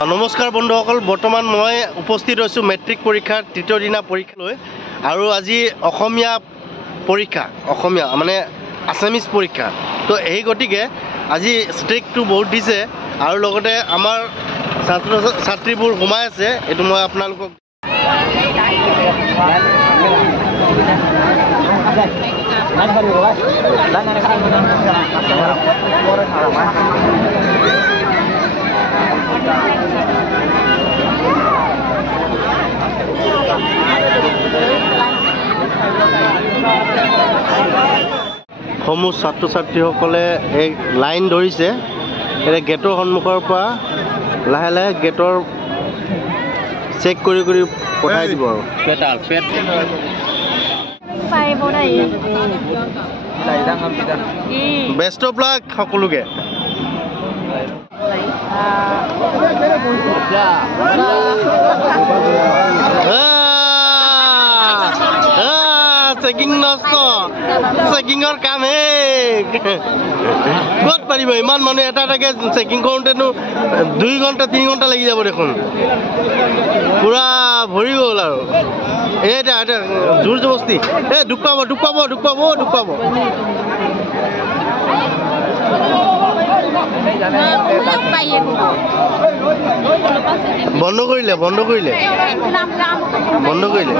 নমস্কাৰ বন্ধুসকল, বৰ্তমান মই উপস্থিত হৈছোঁ মেট্ৰিক পৰীক্ষাৰ তৃতীয় দিনা পৰীক্ষালৈ। আৰু আজি অসমীয়া পৰীক্ষা, অসমীয়া মানে আছামিজ পৰীক্ষা। তো এই গতিকে আজি ষ্ট্ৰিকটো বহুত দিছে আৰু লগতে আমাৰ ছাত্ৰ ছাত্ৰীবোৰ সোমাই আছে। এইটো মই আপোনালোকক সমূহ ছাত্ৰ ছাত্ৰীসকলে এই লাইন ধৰিছে। এতিয়া গেটৰ সন্মুখৰ পৰা লাহে লাহে গেটৰ চেক কৰি কৰি পঠাই দিব আৰু বেষ্ট অফ লাক সকলোকে। চেকিং নষ্ট, চেকিঙৰ কাম হে ক'ত পাৰিব ইমান মানুহ এটা এটাকে চেকিং কৰোঁতেনো 2 ঘণ্টা 3 ঘণ্টা লাগি যাব দেখোন। পুৰা ভৰি গ'ল আৰু এতিয়া জোৰ জবস্তি দুখ পাব দুখ পাব দুখ পাব দুখ পাব। বন্ধ কৰিলে বন্ধ কৰিলে বন্ধ কৰিলে।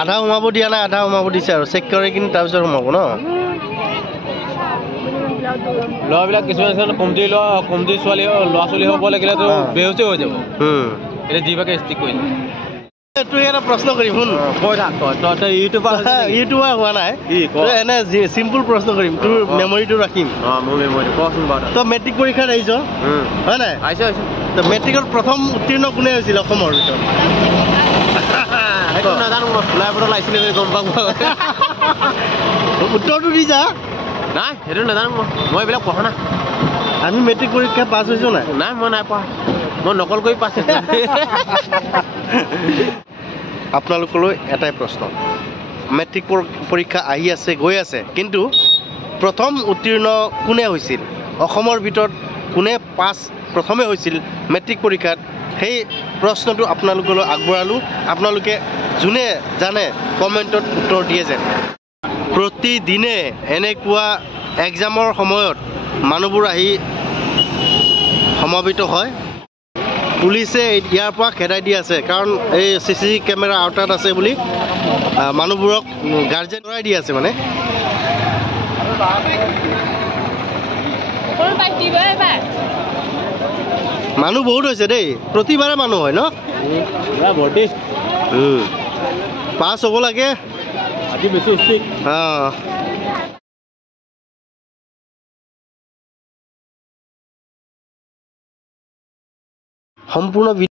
আধা সোমাব দিয়া নাই, আধা সোমাব দিছে আৰু চেক কৰে কিন্তু তাৰপিছত সোমাব ন। ল'ৰাবিলাক কিছুমান কমজুৰি ছোৱালী ল'ৰা ছোৱালী হ'ব লাগিলেতো বেহুচি হৈ যাব। এতিয়া যিভাগে ষ্টিক কৰিছে। এইটো এটা প্ৰশ্ন কৰিম শুন, ইউটিউবাৰ হোৱা নাই এনে চিম্পুল প্ৰশ্ন কৰিম, তোৰ মেমৰিটো ৰাখিম। মোৰ মেমৰি কচোন বাৰু। তই মেট্ৰিক পৰীক্ষাত আহিছ হয় নাই? আহিছোঁ আহিছোঁ। তই মেট্ৰিকত প্ৰথম উত্তীৰ্ণ কোনে হৈছিল অসমৰ ভিতৰত? সেইটো নাজানো, মই ফুলাই ফটো লাগিছিলে গম পাব। উত্তৰটো দি যা। নাই সেইটো নাজানো, মই এইবিলাক পঢ়া নাই। আমি মেট্ৰিক পৰীক্ষা পাছ হৈছোঁ নাই? নাই মই নাই পঢ়া, মই নকল কৰি পাছ হৈছোঁ। আপোনালোকলৈ এটাই প্ৰশ্ন, মেট্ৰিক পৰীক্ষা আহি আছে গৈ আছে, কিন্তু প্ৰথম উত্তীৰ্ণ কোনে হৈছিল অসমৰ ভিতৰত? কোনে প্ৰথমে হৈছিল মেট্ৰিক পৰীক্ষাত? সেই প্ৰশ্নটো আপোনালোকলৈ আগবঢ়ালোঁ। আপোনালোকে যোনে জানে কমেণ্টত উত্তৰ দিয়ে যেন। প্ৰতিদিনে এনেকুৱা এক্সামৰ সময়ত মানুহবোৰ আহি সমাবেত হয়। পুলিচে ইয়াৰ পৰা খেদাই দি আছে, কাৰণ এই CC কেমেৰা আওতাত আছে বুলি মানুহবোৰক গাৰ্জেন কৰাই দি আছে। মানে মানুহ বহুত হৈছে দেই, প্ৰতিবাৰে মানুহ হয় ন? পাছ হ'ব লাগে। সম্পূৰ্ণ